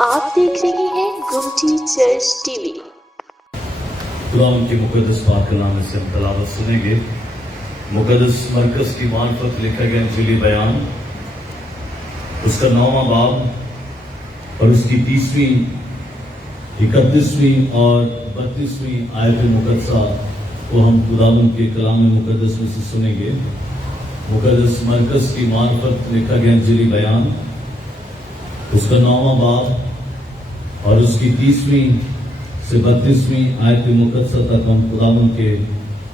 آپ دیکھ رہے ہیں گمٹی چرچ ٹی وی۔ قرآن کے مقدس پاک کلام سے ہم تلاوت سنیں گے۔ مقدس مرکز کی معرفت لکھا گیا انجیلی بیان، اس کا 9واں باب اور اس کی 30ویں، 31ویں اور 32ویں آیت مقدسہ کو ہم خداوند کے کلام مقدس میں سے سنیں گے۔ مقدس مرکز کی معرفت لکھا گیا انجیلی بیان، اس کا 9واں باب اور اس کی 30ویں سے 32ویں آیت مقدسہ تک ہم خداوند کے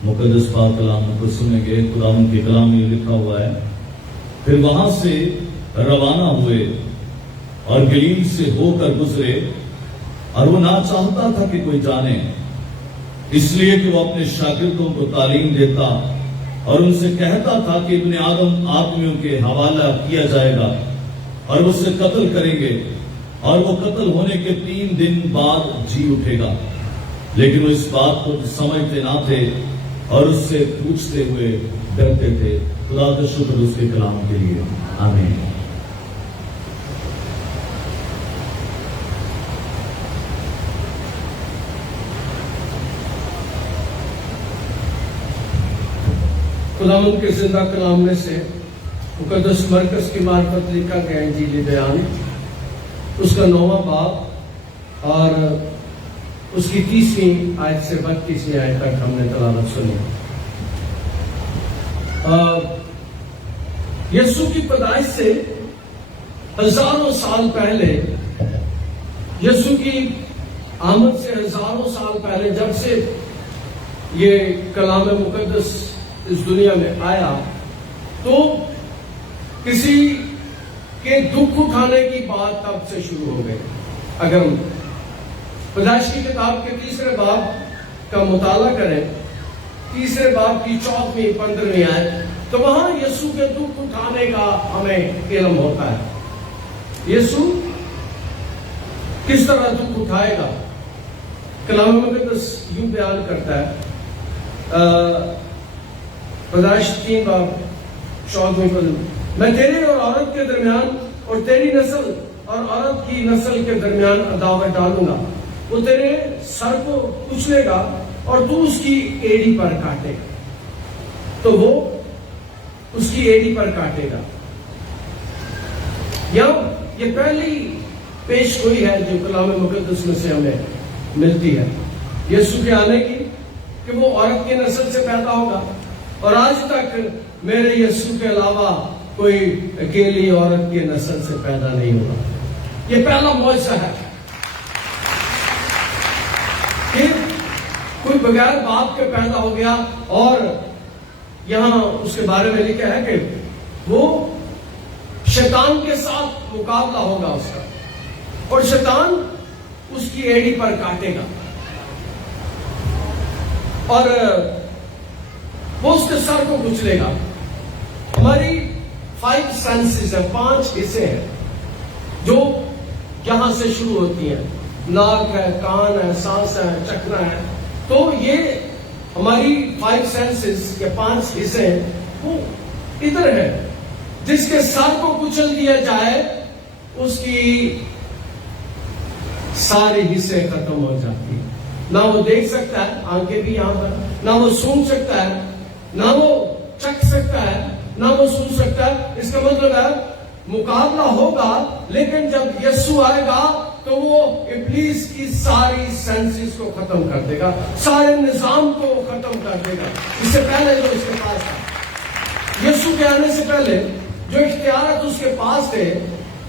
مقدس پاک کلام کو سنیں گے۔ خداوند کے کلام میں لکھا ہوا ہے، پھر وہاں سے روانہ ہوئے اور گلیل سے ہو کر گزرے، اور وہ نہ چاہتا تھا کہ کوئی جانے، اس لیے کہ وہ اپنے شاگردوں کو تعلیم دیتا اور ان سے کہتا تھا کہ ابن آدم آدمیوں کے حوالہ کیا جائے گا اور وہ اسے قتل کریں گے، اور وہ قتل ہونے کے 3 دن بعد جی اٹھے گا۔ لیکن وہ اس بات کو سمجھتے نہ تھے اور اس سے پوچھتے ہوئے ڈرتے تھے۔ خدا کا شکر اس کے کلام کے لیے، آمین۔ خداوند کے زندہ کلام میں سے مقدس مرکز کی معرفت لکھا گیا انجیلی بیان، اس کا 9واں باب اور اس کی 30ویں آیت سے 32ویں آیت تک ہم نے تلاوت سنی۔ یسوع کی پیدائش سے ہزاروں سال پہلے، یسوع کی آمد سے ہزاروں سال پہلے، جب سے یہ کلام مقدس اس دنیا میں آیا، تو کسی کے دکھ اٹھانے کی بات تب سے شروع ہو گئی۔ اگر ہم پیدائش کی کتاب کے 3 باب کا مطالعہ کریں، 3 باب کی 14ویں 15ویں آیت، تو وہاں یسوع کے دکھ اٹھانے کا ہمیں علم ہوتا ہے۔ یسوع کس طرح دکھ اٹھائے گا؟ کلام مقدس یوں بیان کرتا ہے، پیدائش 3 باب 14ویں پد، میں تیرے اور عورت کے درمیان اور تیری نسل اور عورت کی نسل کے درمیان عداوت ڈالوں گا، وہ تیرے سر کو کچلے گا اور تو اس کی ایڑی پر کاٹے گا۔ تو وہ اس کی ایڑی پر کاٹے گا۔ یہ پہلی پیش گوئی ہے جو کلام مقدس میں سے ہمیں ملتی ہے یسوع کے آنے کی، کہ وہ عورت کی نسل سے پیدا ہوگا، اور آج تک میرے یسوع کے علاوہ کوئی اکیلی عورت کی نسل سے پیدا نہیں ہوگا۔ یہ پہلا معجزہ ہے کہ کوئی بغیر باپ کے پیدا ہو گیا، اور یہاں اس کے بارے میں لکھا ہے کہ وہ شیطان کے ساتھ مقابلہ ہوگا اس کا، اور شیطان اس کی ایڑی پر کاٹے گا، اور وہ اس کے سر کو کچلے گا۔ ہماری 5 سینسز ہیں، 5 حصے ہیں جو یہاں سے شروع ہوتی ہیں، ناک ہے، کان ہے، سانس ہے، چکھنا ہے۔ تو یہ ہماری 5 سینسز کے 5 حصے ہیں، وہ ادھر ہے۔ جس کے سر کو کچل دیا جائے اس کی ساری حصے ختم ہو جاتی ہیں۔ نہ وہ دیکھ سکتا ہے، آنکھیں بھی یہاں پر، نہ وہ سون سکتا ہے، نہ وہ چکھ سکتا ہے، نہ وہ سن سکتا ہے۔ اس کا مطلب ہے مقابلہ ہوگا، لیکن جب یسوع آئے گا تو وہ ابلیس کی ساری سینسز کو ختم کر دے گا، سارے نظام کو ختم کر دے گا۔ اس سے پہلے جو اس کے پاس تھا، یسوع کے آنے سے پہلے جو اختیارات اس کے پاس تھے،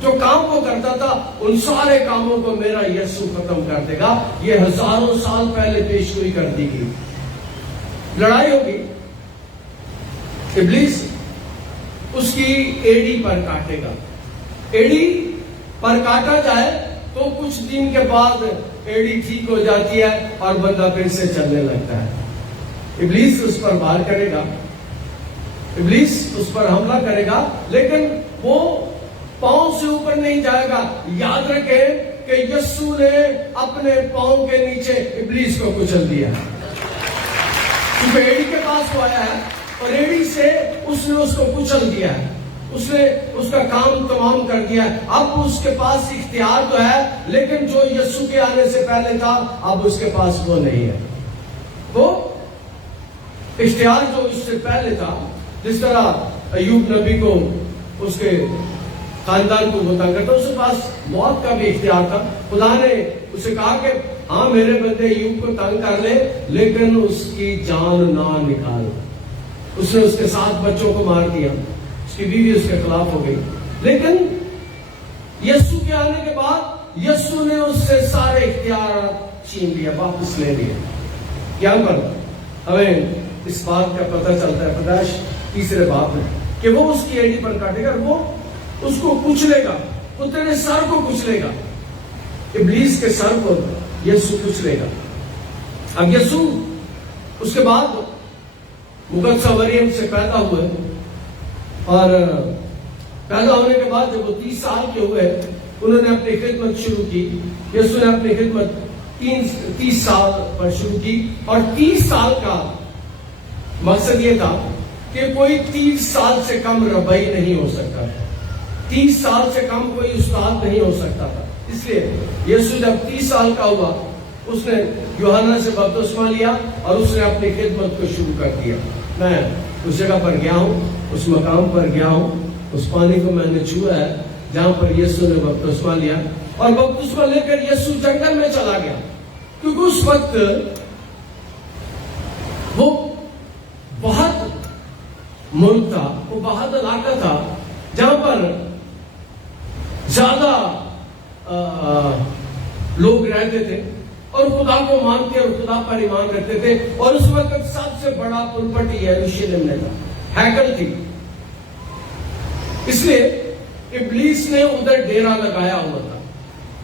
جو کام وہ کرتا تھا، ان سارے کاموں کو میرا یسوع ختم کر دے گا۔ یہ ہزاروں سال پہلے پیش گوئی کر دی گئی۔ لڑائی ہوگی، ابلیس اس کی ایڑی پر کاٹے گا۔ ایڑی پر کاٹا جائے تو کچھ دن کے بعد ایڑی ٹھیک ہو جاتی ہے اور بندہ پھر سے چلنے لگتا ہے۔ ابلیس اس پر وار کرے گا، ابلیس اس پر حملہ کرے گا، لیکن وہ پاؤں سے اوپر نہیں جائے گا۔ یاد رکھیں کہ یسوع نے اپنے پاؤں کے نیچے ابلیس کو کچل دیا، کیونکہ ایڑی کے پاس وہ آیا ہے اور ایڑی سے اس نے اس کو کچل دیا ہے۔ اس نے اس کا کام تمام کر دیا ہے. اب اس کے پاس اختیار تو ہے, لیکن جو یسوع کے آنے سے پہلے تھا اب اس کے پاس وہ نہیں ہے. وہ اختیار جو اس سے پہلے تھا, جس طرح ایوب نبی کو اس کے خاندان کو وہ تنگ کرتا, اس کے پاس موت کا بھی اختیار تھا. خدا نے اسے کہا کہ ہاں میرے بندے ایوب کو تنگ کر لے, لیکن اس کی جان نہ نکال. اس نے اس کے 7 بچوں کو مار دیا, اس کی بیوی اس کے خلاف ہو گئی. لیکن یسوع کے آنے کے بعد یسوع نے اس سے سارے اختیارات چھین لیا, واپس لے لیا. یہاں پر ہمیں اس بات کا پتہ چلتا ہے پیدائش 3 باب میں کہ وہ اس کی ایڑی پر کاٹے گا, وہ اس کو کچلے گا, وہ تیرے سر کو کچلے گا. ابلیس کے سر کو یسوع کچلے گا. اب یسوع اس کے بعد مقدسہ مریم سے پیدا ہوئے, اور پیدا ہونے کے بعد جب وہ 30 سال کے ہوئے انہوں نے اپنی خدمت شروع کی. یسوع نے اپنی خدمت 30 سال پر شروع کی, اور 30 سال کا مقصد یہ تھا کہ کوئی 30 سال سے کم ربائی نہیں ہو سکتا تھا, 30 سال سے کم کوئی استاد نہیں ہو سکتا تھا. اس لیے یسوع جب 30 سال کا ہوا اس نے یوحنا سے بپتسمہ لیا اور اس نے اپنی خدمت کو شروع کر دیا. میں اس جگہ پر گیا ہوں, اس مقام پر گیا ہوں, اس پانی کو میں نے چھوا ہے جہاں پر یسوع نے بپتسمہ لیا, اور بپتسمہ لے کر یسوع جنگل میں چلا گیا, کیونکہ اس وقت وہ بہت ملک تھا, وہ بہت علاقہ تھا جہاں پر زیادہ لوگ رہتے تھے اور خدا کو مانتے اور خدا پر ایمان رکھتے تھے. اور اس وقت سب سے بڑا پراپرٹی یروشلم میں تھا, ہیکل تھی. اس لیے ابلیس نے ادھر ڈیرا لگایا ہوا تھا.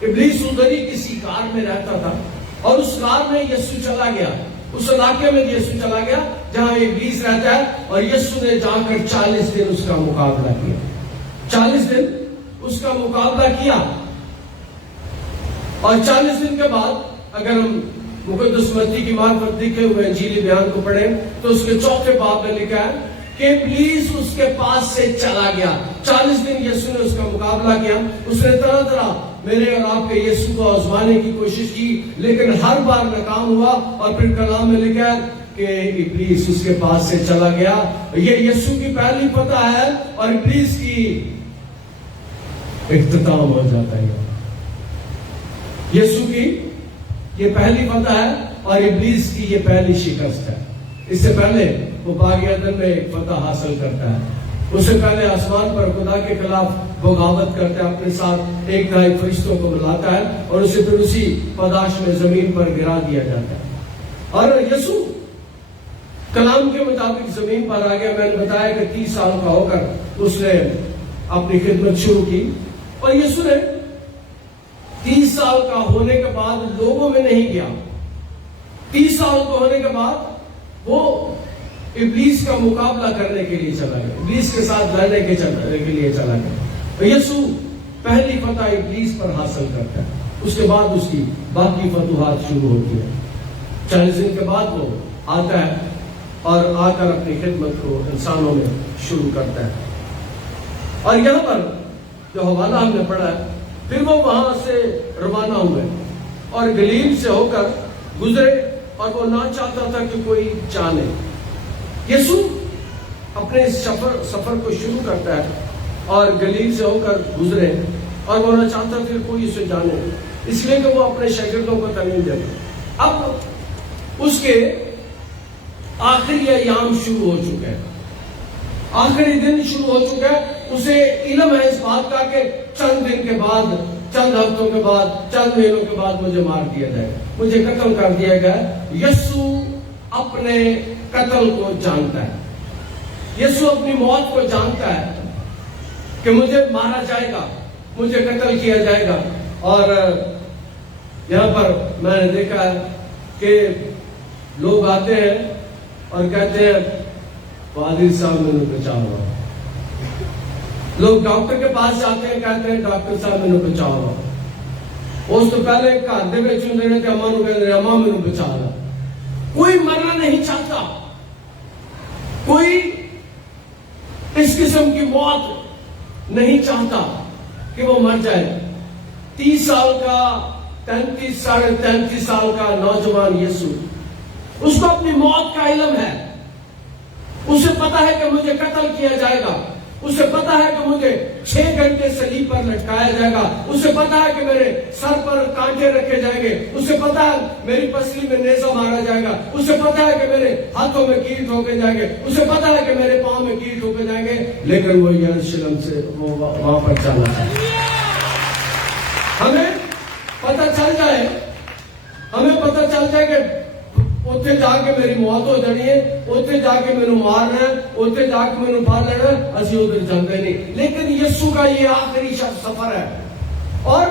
ابلیس ادھر ہی کسی غار میں رہتا تھا, اور اس غار میں یسوع چلا گیا, اس علاقے میں یسوع چلا گیا جہاں ابلیس رہتا ہے, اور یسوع نے جا کر 40 دن اس کا مقابلہ کیا. 40 دن اس کا مقابلہ کیا, اور 40 دن کے بعد اگر ہم مقدس متی کی معرفت لکھے ہوئے انجیلی بیان کو پڑھیں تو اس کے 4 باب میں لکھا ہے کہ ابلیس اس کے پاس سے چلا گیا. 40 دن یسوع نے اس کا مقابلہ کیا. اس نے طرح طرح میرے اور آپ کے یسوع کو آزمانے کی کوشش کی, لیکن ہر بار ناکام ہوا. اور پھر کلام میں لکھا ہے کہ ابلیس اس کے پاس سے چلا گیا. یہ یسوع کی پہلی فتح ہے اور ابلیس کی اختتام ہو جاتا ہے. یسوع کی یہ پہلی فتح ہے اور ابلیس کی یہ پہلی شکست ہے. اس سے پہلے وہ باغ عدن میں ایک فتح حاصل کرتا ہے. اس سے پہلے آسمان پر خدا کے خلاف بغاوت کرتا ہے, اپنے ساتھ 1 فرشتوں کو ملاتا ہے, اور اسے پھر اسی پاداش میں زمین پر گرا دیا جاتا ہے. اور یسوع کلام کے مطابق زمین پر آ گیا. میں نے بتایا کہ 30 سال کا ہو کر اس نے اپنی خدمت شروع کی, اور یسوع نے 30 سال کا ہونے کے بعد لوگوں میں نہیں گیا. 30 سال کو ہونے کے بعد وہ ابلیس کا مقابلہ کرنے کے لیے چلا گیا, ابلیس کے ساتھ لڑنے کے لیے چلا گیا. یسوع پہلی فتح ابلیس پر حاصل کرتا ہے, اس کے بعد اس کی باقی فتوحات شروع ہوتی ہے. 40 دن کے بعد وہ آتا ہے اور آ کر اپنی خدمت کو انسانوں میں شروع کرتا ہے. اور یہاں پر جو حوالہ ہم نے پڑھا ہے, پھر وہ وہاں سے روانہ ہوئے اور گلیل سے ہو کر گزرے, اور وہ نہ چاہتا تھا کہ کوئی جانے. یسوع اپنے سفر کو شروع کرتا ہے اور گلیل سے ہو کر گزرے, اور وہ نہ چاہتا تھا کہ کوئی اسے جانے, اس لیے کہ وہ اپنے شاگردوں کو تعلیم دے. اب اس کے آخری ایام شروع ہو چکے ہیں, آخری دن شروع ہو چکا ہے. اسے علم ہے اس بات کا کہ چند دن کے بعد, چند ہفتوں کے بعد, چند مہینوں کے بعد مجھے مار دیا جائے, مجھے قتل کر دیا گیا. یسوع اپنے قتل کو جانتا ہے, یسوع اپنی موت کو جانتا ہے کہ مجھے مارا جائے گا, مجھے قتل کیا جائے گا. اور یہاں پر میں نے دیکھا ہے کہ لوگ آتے ہیں اور کہتے ہیں پادری صاحب میں نے بچاؤ. لوگ ڈاکٹر کے پاس جاتے ہیں, کہتے ہیں ڈاکٹر صاحب میں نے بچاؤ. اس تو پہلے گھر دے وچ ہوندے نے تے اماں نوں کہندے نے اماں میں نے بچاؤ. کوئی مرنا نہیں چاہتا, کوئی اس قسم کی موت نہیں چاہتا کہ وہ مر جائے. 30 سال کا 33 ساڑھے 33 سال کا نوجوان یسوع، اس کو اپنی موت کا علم ہے. اسے پتا ہے کہ مجھے قتل کیا جائے گا. اسے پتا ہے کہ مجھے 6 گھنٹے صلیب پر لٹکایا جائے گا. اسے پتا ہے کہ میرے سر پر کانٹے رکھے جائیں گے. اسے پتا ہے میری پسلی میں نیزہ مارا جائے گا. اسے پتا ہے کہ میرے ہاتھوں میں کیل ٹھوکے جائیں گے. اسے پتا ہے کہ میرے پاؤں میں کیل ٹھوکے جائیں گے. لیکن وہ یروشلم سے وہ وہاں پر چلا ہے. ہمیں پتا چل جائے کہ اتنے جا کے میری موت ہو جانی ہے، اتنے جا کے میرے مارنا ہے، اتنے جا کے میرے پال لینا ہے، اسی ادھر جانتے نہیں. لیکن یسوع کا یہ آخری سفر ہے، اور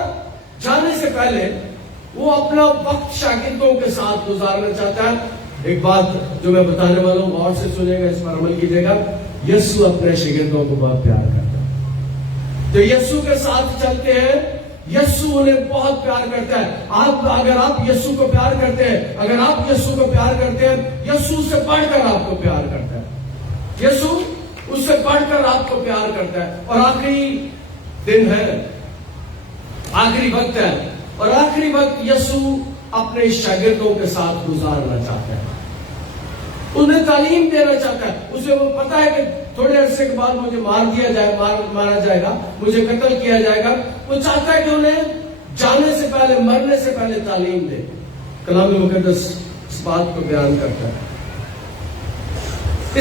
جانے سے پہلے وہ اپنا وقت شاگردوں کے ساتھ گزارنا چاہتا ہے. ایک بات جو میں بتانے والا ہوں، غور سے سنیں گا، اس پر عمل کیجیے گا. یسوع اپنے شاگردوں کو بہت پیار کرتا ہے. جو یسوع کے ساتھ چلتے ہیں، یسوع انہیں بہت پیار کرتا ہے. اگر آپ یسوع کو پیار کرتے ہیں، اگر آپ یسوع کو پیار کرتے ہیں، یسوع سے بڑھ کر آپ کو پیار کرتا ہے. یسوع اس سے بڑھ کر آپ کو پیار کرتا ہے. اور آخری دن ہے، آخری وقت ہے، اور آخری وقت یسوع اپنے شاگردوں کے ساتھ گزارنا چاہتا ہے. انہیں تعلیم دینا چاہتا ہے. اسے وہ پتا ہے کہ تھوڑے عرصے کے بعد مجھے مارا جائے گا، مجھے قتل کیا جائے گا. وہ چاہتا ہے کہ انہیں جانے سے پہلے، مرنے سے پہلے تعلیم دے. کلام مقدس اس بات کو بیان کرتا ہے،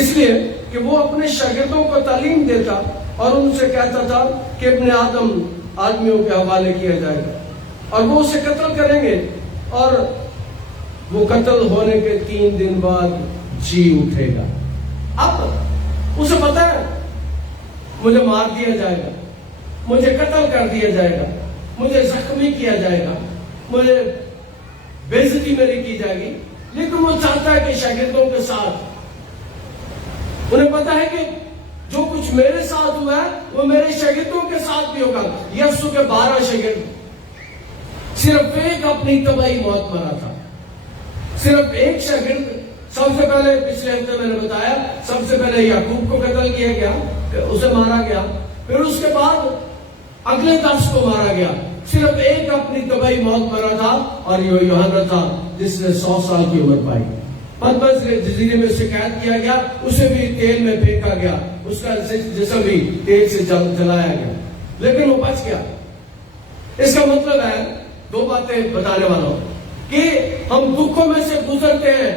اس لیے کہ وہ اپنے شاگردوں کو تعلیم دیتا اور ان سے کہتا تھا کہ ابن آدم آدمیوں کے حوالے کیا جائے گا اور وہ اسے قتل کریں گے، اور وہ قتل ہونے کے 3 دن بعد جی اٹھے گا. اب اسے پتا ہے مجھے مار دیا جائے گا، مجھے قتل کر دیا جائے گا، مجھے زخمی کیا جائے گا، مجھے بے عزتی میری کی جائے گی. لیکن وہ چاہتا ہے کہ شاگردوں کے ساتھ، انہیں پتا ہے کہ جو کچھ میرے ساتھ ہوا ہے وہ میرے شاگردوں کے ساتھ بھی ہوگا. یسوع کے 12 شاگرد، صرف ایک اپنی طبعی موت مرا تھا. صرف ایک شاگرد سب سے پہلے، پچھلے ہفتے میں نے بتایا، سب سے پہلے یعقوب کو قتل کیا گیا، اسے مارا گیا. پھر اس کے بعد اگلے 10 کو مارا گیا. صرف ایک اپنی طبعی موت مرا تھا، اور یہ یوحنا تھا جس نے 100 سال کی عمر پائی. پتمس جزیرے میں شکایت کیا گیا، اسے بھی تیل میں پھینکا گیا، اس کا جسم بھی تیل سے جلایا گیا، لیکن وہ بچ گیا. اس کا مطلب ہے 2 باتیں بتانے والا ہوں کہ ہم دکھوں میں سے گزرتے ہیں.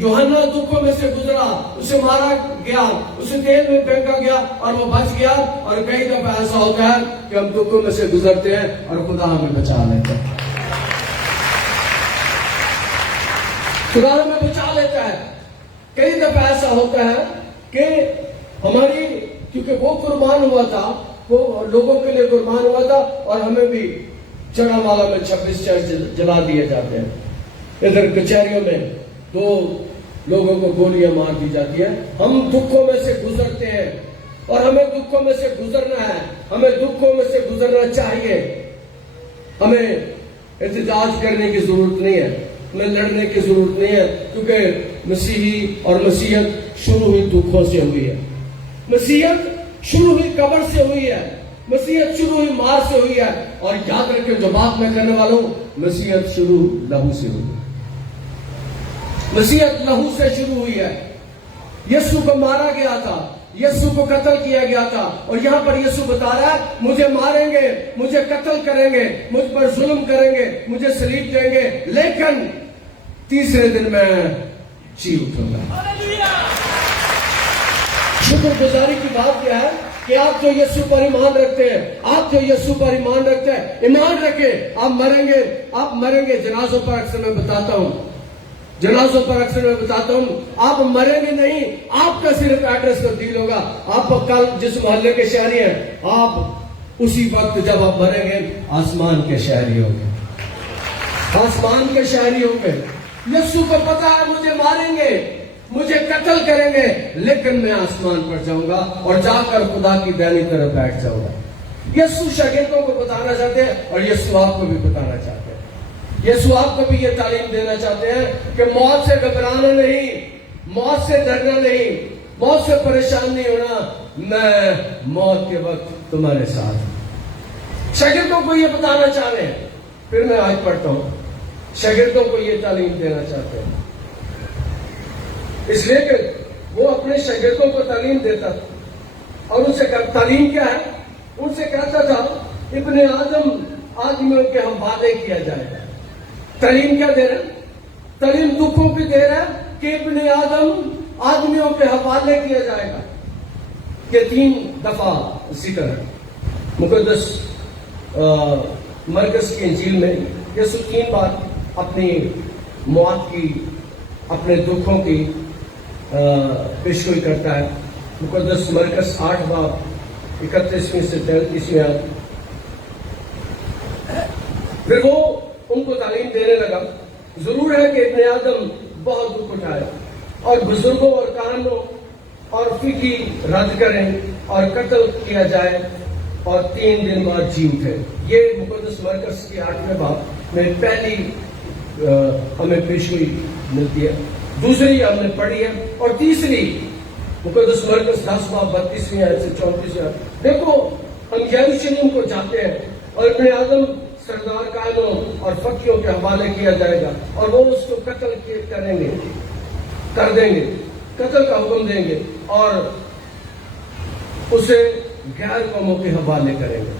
یوحنا دکھوں میں سے گزرا، اسے مارا گیا، اسے تیل میں پھینکا گیا اور وہ بچ گیا. اور کئی دفعہ ایسا ہوتا ہے کہ ہم دکھوں میں سے گزرتے ہیں اور خدا ہمیں بچا لیتا ہے. خدا ہمیں بچا لیتا ہے. کئی دفعہ ایسا ہوتا ہے کہ ہماری، کیونکہ وہ قربان ہوا تھا، وہ لوگوں کے لیے قربان ہوا تھا، اور ہمیں بھی چڑا مالا میں 26 چرچ جلا دیے جاتے ہیں. ادھر کچہریوں میں 2 لوگوں کو گولیاں مار دی جاتی ہیں. ہم دکھوں میں سے گزرتے ہیں، اور ہمیں دکھوں میں سے گزرنا ہے، ہمیں دکھوں میں سے گزرنا چاہیے. ہمیں احتجاج کرنے کی ضرورت نہیں ہے، ہمیں لڑنے کی ضرورت نہیں ہے، کیونکہ مسیحی اور مسیحیت شروع ہوئی دکھوں سے ہوئی ہے. مسیحیت شروع ہوئی قبر سے ہوئی ہے، مسیحیت شروع ہوئی مار سے ہوئی ہے. اور یاد رکھیں، جو بات میں کرنے والا ہوں، مسیحیت شروع لہو سے ہوئی ہے. مسیحیت لہو سے شروع ہوئی ہے. یسوع کو مارا گیا تھا، یسوع کو قتل کیا گیا تھا، اور یہاں پر یسوع بتا رہا ہے مجھے ماریں گے، مجھے قتل کریں گے، مجھ پر ظلم کریں گے، مجھے صلیب دیں گے، لیکن تیسرے دن میں جی اٹھوں گا. شکر گزاری کی بات کیا ہے کہ آپ جو یسوع پر ایمان رکھتے ہیں، آپ جو یسوع پر ایمان رکھتے ہیں، ایمان رکھیں، آپ مریں گے. جنازوں پر اکثر میں بتاتا ہوں، آپ مریں گے نہیں، آپ کا صرف ایڈریس تبدیل ہوگا. آپ کل جس محلے کے شہری ہیں، آپ اسی وقت جب آپ مریں گے آسمان کے شہری ہوں گے، آسمان کے شہری ہوں گے. یسوع کو پتا ہے مجھے ماریں گے، مجھے قتل کریں گے، لیکن میں آسمان پر جاؤں گا اور جا کر خدا کی دائنی طرف بیٹھ جاؤں گا. یسوع شاگردوں کو بتانا چاہتے ہیں، اور یسوع آپ کو بھی بتانا چاہتے ہیں. یسوع آپ کو بھی یہ تعلیم دینا چاہتے ہیں کہ موت سے گھبرانا نہیں، موت سے ڈرنا نہیں. موت سے پریشان نہیں ہونا، میں موت کے وقت تمہارے ساتھ ہوں۔ شاگردوں کو یہ بتانا چاہ رہے ہیں، پھر میں آج پڑھتا ہوں، شاگردوں کو یہ تعلیم دینا چاہتے ہیں، اس لیے کہ وہ اپنے شاگردوں کو تعلیم دیتا تھا، اور ان سے تعلیم کیا ہے؟ ان سے کہتا تھا ابن آدم آدمیوں کے حوالے کیا جائے گا۔ تعلیم کیا دے رہا ہے؟ تعلیم دکھوں کی دے رہا ہے کہ ابن آدم آدمیوں کے حوالے کیا جائے گا۔ یہ 3 دفعہ ذکر ہے مقدس مرکز کی انجیل میں۔ یسوع 3 بار اپنی موت کی، اپنے دکھوں کی پیشگوئی کرتا ہے۔ مقدس مرکز 8 باب 31 سے 33 آیت۔ پھر وہ ان کو تعلیم دینے لگا، ضرور ہے کہ ابن آدم بہت دکھ اٹھائے اور بزرگوں اور کہانوں اور فقی رد کریں اور قتل کیا جائے اور 3 دن بعد جی اٹھے۔ یہ مقدس مرکز کی 8ویں باب میں پہلی ہمیں پیشگوئی ملتی ہے، دوسری ہم نے پڑھی ہے، اور تیسری مقدس مرکز 10 باب 32 آیت سے 34 آیت۔ دیکھو ہم یروشلم کو جاتے ہیں اور ابن آدم سردار کاہنوں اور فقیوں کے حوالے کیا جائے گا اور وہ اس کو قتل کر دیں گے، قتل کا حکم دیں گے اور اسے غیر قوموں کے حوالے کریں گے۔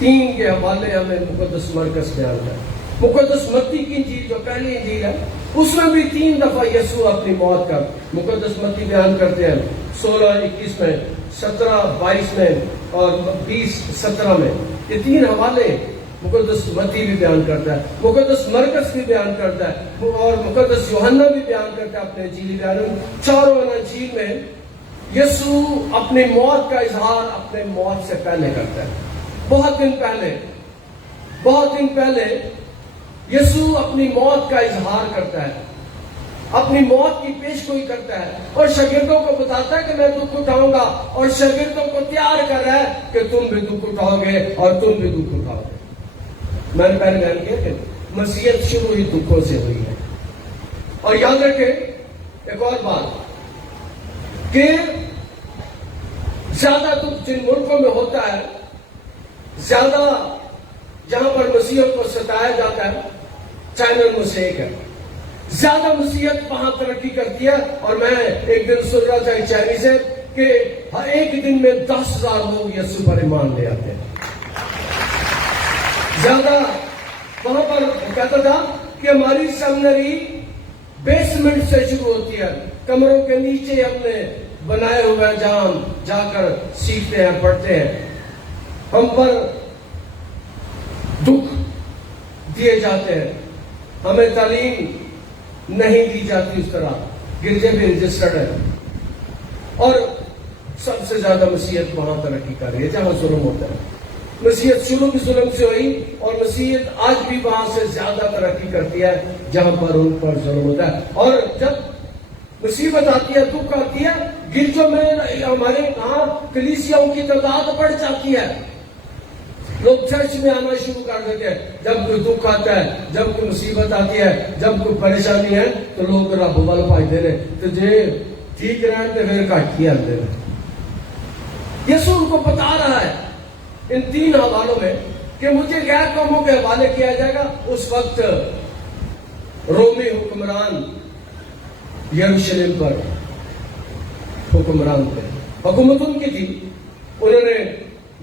3 کے حوالے ہمیں مقدس مرکز بیان ہے۔ مقدس متی کی انجیل جو پہلی انجیل ہے، اس میں بھی 3 دفعہ یسوع اپنی موت کا مقدس متی بیان کرتے ہیں، 16-21 میں، 17-22 میں اور 20-17 میں۔ یہ 3 حوالے مقدس متی بھی بیان کرتا ہے، مقدس مرکز بھی بیان کرتا ہے اور مقدس یوحنا بھی بیان کرتا ہے اپنے انجیلی بیان۔ چاروں انجیل میں یسوع اپنی موت کا اظہار اپنے موت سے پہلے کرتا ہے۔ بہت دن پہلے یسوع اپنی موت کا اظہار کرتا ہے، اپنی موت کی پیشگوئی کرتا ہے اور شاگردوں کو بتاتا ہے کہ میں دکھ اٹھاؤں گا، اور شاگردوں کو تیار کر رہا ہے کہ تم بھی دکھ اٹھاؤ گے اور تم بھی دکھ اٹھاؤ گے۔ میں نے پہلے بیان کیا کہ مسیحیت شروع ہی دکھوں سے ہوئی ہے۔ اور یاد رکھیں ایک اور بات کہ زیادہ دکھ جن ملکوں میں ہوتا ہے، زیادہ جہاں پر مسیحیت کو ستایا جاتا ہے، چائنا میں سے ایک ہے، زیادہ مسیحیت وہاں ترقی کرتی ہے۔ اور میں ایک دن سن رہا تھا چائنی سے کہ ہر ایک دن میں 10,000 لوگ یسوع پر ایمان لے آتے ہیں۔ زیادہ وہاں پر کہتا تھا کہ ہماری سیمنری بیسمنٹ سے شروع ہوتی ہے، کمروں کے نیچے ہم نے بنائے ہوئے ہیں جہاں ہم جا کر سیکھتے ہیں، پڑھتے ہیں۔ ہم پر دکھ دیے جاتے ہیں، ہمیں تعلیم نہیں دی جاتی اس طرح، گرجے بھی رجسٹرڈ ہے، اور سب سے زیادہ مسیحیت وہاں ترقی کر رہی ہے جہاں ظلم ہوتا ہے۔ مسیحیت شروع بھی ظلم سے ہوئی اور مسیحیت آج بھی وہاں سے زیادہ ترقی کرتی ہے جہاں پر ان پر ظلم ہوتا ہے۔ اور جب مصیبت آتی ہے، دکھ آتی ہے، گرجوں میں ہمارے ہاں کلیسیاؤں کی تعداد بڑھ جاتی ہے، لوگ چرچ میں آنا شروع کر دیتے ہیں۔ جب کوئی دکھ آتا ہے، جب کوئی مصیبت آتی ہے، جب کوئی پریشانی ہے تو لوگ رب والے پائی دے رہے تو جی ٹھیک رہے تو پھر کٹ کیا دے رہے۔ یسوع ان کو بتا رہا ہے ان 3 حوالوں میں کہ مجھے غیر قوموں کے حوالے کیا جائے گا۔ اس وقت رومی حکمران یروشلم پر حکمران تھے، حکومت ان کی تھی، انہوں نے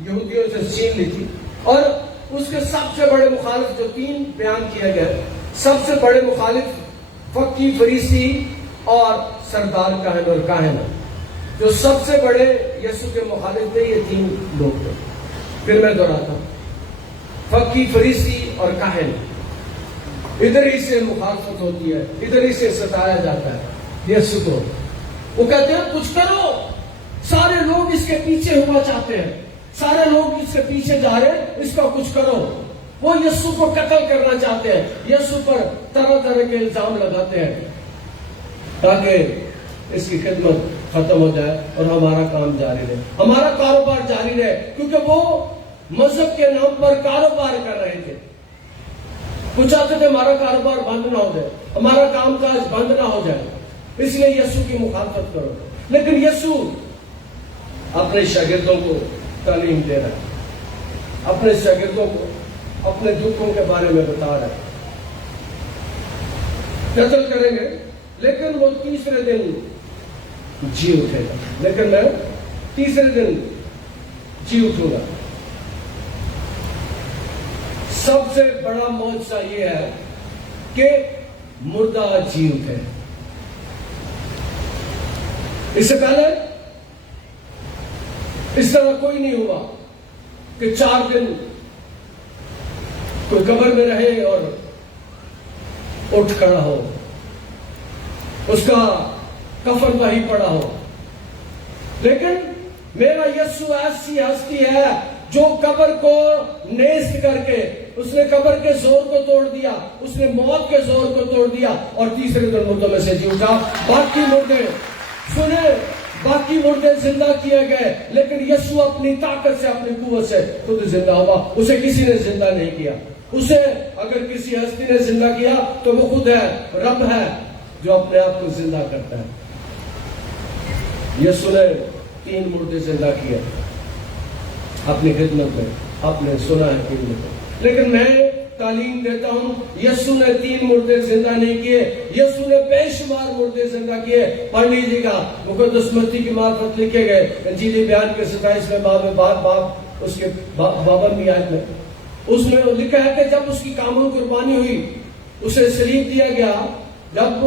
یہودیوں سے چھین لی تھی، اور اس کے سب سے بڑے مخالف جو 3 بیان کیا گیا، سب سے بڑے مخالف فقی، فریسی اور سردار کاہن اور کاہن، جو سب سے بڑے یسوع کے مخالف تھے، یہ 3 لوگ تھے۔ پھر میں دوہراتا ہوں، فقی، فریسی اور کاہن، ادھر ہی سے مخالفت ہوتی ہے، ادھر ہی سے ستایا جاتا ہے یسوع کو۔ وہ کہتے ہیں کچھ کرو، سارے لوگ اس کے پیچھے ہوا چاہتے ہیں، سارے لوگ اس کے پیچھے جا رہے ہیں، اس کا کچھ کرو۔ وہ یسوع کو قتل کرنا چاہتے ہیں، یسوع پر طرح طرح کے الزام لگاتے ہیں تاکہ اس کی خدمت ختم ہو جائے اور ہمارا کام جاری رہے، ہمارا کاروبار جاری رہے، کیونکہ وہ مذہب کے نام پر کاروبار کر رہے تھے۔ وہ چاہتے تھے ہمارا کاروبار بند نہ ہو جائے، ہمارا کام کاج بند نہ ہو جائے، اس لیے یسوع کی مخالفت کرو۔ لیکن یسوع اپنے شاگردوں کو تعلیم دے رہا ہے, اپنے شاگردوں کو اپنے دکھوں کے بارے میں بتا رہا ہے. قتل کریں گے لیکن وہ تیسرے دن جی اٹھے گا, لیکن میں تیسرے دن جی اٹھوں گا. سب سے بڑا معجزہ یہ ہے کہ مردہ جی اٹھے. اس سے پہلے اس طرح کوئی نہیں ہوا کہ 4 دن کوئی قبر میں رہے اور اٹھ کھڑا ہو, اس کا کفن وہی پڑا ہو. لیکن میرا یسوع ایسی ہستی ہے جو قبر کو نیست کر کے, اس نے قبر کے زور کو توڑ دیا, اس نے موت کے زور کو توڑ دیا اور تیسرے دن مردوں میں سے جی اٹھا. باقی مردے سنے, باقی مردے زندہ کیے گئے, لیکن یسوع اپنی طاقت سے, اپنی قوت سے خود زندہ ہوا. اسے کسی نے زندہ نہیں کیا. اسے اگر کسی ہستی نے زندہ کیا تو وہ خود ہے, رب ہے جو اپنے آپ کو زندہ کرتا ہے. یسوع نے 3 مردے زندہ کیے اپنی خدمت میں, آپ نے سنا ہے 3 مردے. لیکن میں تعلیم دیتا ہوں, یسوع نے 3 مردے زندہ نہیں کیے, یسوع نے بے شمار مردے زندہ کیے. پڑھ لیجیے گا, مقدس متی کی معرفت لکھے گئے انجیلی بیان کے 27ویں باب اس کے 52ویں آیت میں, اس میں لکھا ہے کہ جب اس کی کامل قربانی ہوئی, اسے صلیب دیا گیا, جب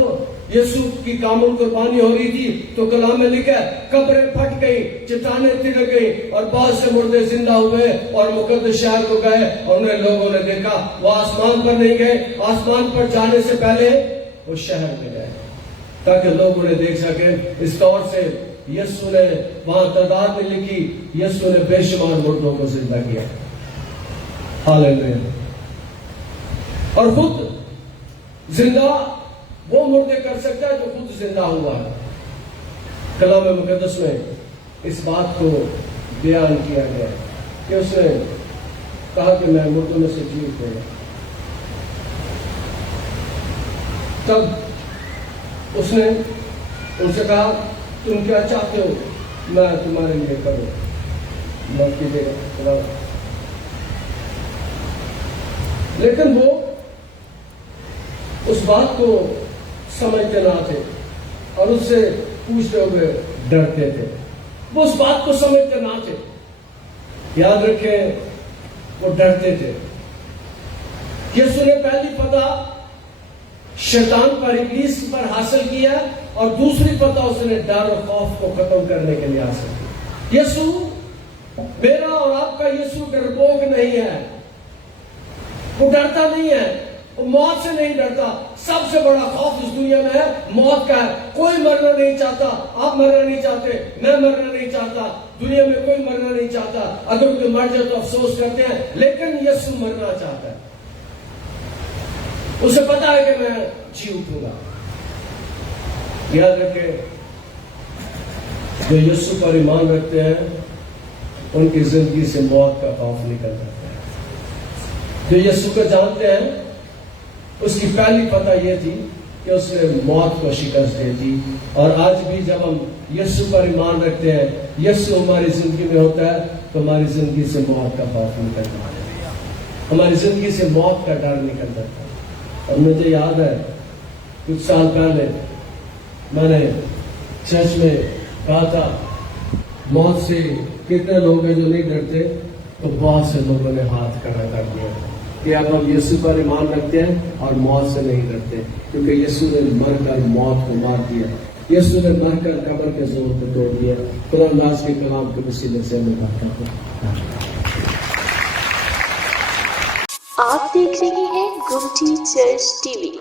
یسوع کی کامل قربانی ہو رہی تھی تو کلام میں لکھا ہے قبریں پھٹ گئی, چٹانیں تڑک گئی اور بہت سے مردے زندہ ہوئے اور مقدس شہر کو گئے. اور انہیں لوگوں نے دیکھا, وہ آسمان پر نہیں گئے, آسمان پر جانے سے پہلے وہ شہر میں گئے تاکہ لوگ انہیں دیکھ سکیں. اس طور سے یسوع نے وہاں تعداد میں لکھی, یسوع نے بے شمار مردوں کو زندہ کیا. ہاللیلویا. اور خود زندہ وہ مردے کر سکتا ہے جو خود زندہ ہوا ہے. کلام مقدس میں اس بات کو بیان کیا گیا کہ اس نے کہا کہ میں مردوں میں سے جی اٹھوں گا. تب اس نے ان سے کہا تم کیا چاہتے ہو میں تمہارے لیے کروں. بات کیجیے گا. لیکن وہ اس بات کو سمجھتے نہ تھے اور اس سے پوچھتے ہوئے ڈرتے تھے. وہ اس بات کو سمجھتے نہ تھے. یاد رکھیں, وہ ڈرتے تھے. یسوع نے پہلی فتح شیطان پر, ابلیس پر حاصل کیا اور دوسری فتح اس نے ڈر اور خوف کو ختم کرنے کے لیے حاصل کی. یسوع میرا اور آپ کا یسوع ڈرپوک نہیں ہے, وہ ڈرتا نہیں ہے, وہ موت سے نہیں ڈرتا. سب سے بڑا خوف اس دنیا میں ہے موت کا ہے. کوئی مرنا نہیں چاہتا, آپ مرنا نہیں چاہتے, میں مرنا نہیں چاہتا, دنیا میں کوئی مرنا نہیں چاہتا. اگر کوئی مر جائے تو افسوس کرتے ہیں, لیکن یسوع مرنا چاہتا ہے. اسے پتا ہے کہ میں جی اٹھوں گا. یاد رکھیں, جو یسوع پر ایمان رکھتے ہیں ان کی زندگی سے موت کا خوف نکل جاتا ہے. جو یسوع کو جانتے ہیں اس کی پہلی فتح یہ تھی کہ اس نے موت کو شکست دی تھی. اور آج بھی جب ہم یسوع پر ایمان رکھتے ہیں, یسوع ہماری زندگی میں ہوتا ہے تو ہماری زندگی سے موت کا خوف نکل جاتا ہے, ہماری زندگی سے موت کا ڈر نکل جاتا ہے. اور مجھے یاد ہے کچھ سال پہلے میں نے چرچ میں کہا تھا موت سے کتنے لوگ ہیں جو نہیں ڈرتے, تو بہت سے لوگوں نے ہاتھ کھڑا کر دیا کہ اب ہم یسوع پر ایمان رکھتے ہیں اور موت سے نہیں ڈرتے, کیونکہ یسوع نے مر کر موت کو مار دیا, یسوع نے مر کر قبر کے زور کو توڑ دیا. خدا اللہ کے کلام کے وسیلے سے میں بات کرتا ہوں. آپ دیکھ رہے ہیں گمٹی چرچ ٹی وی.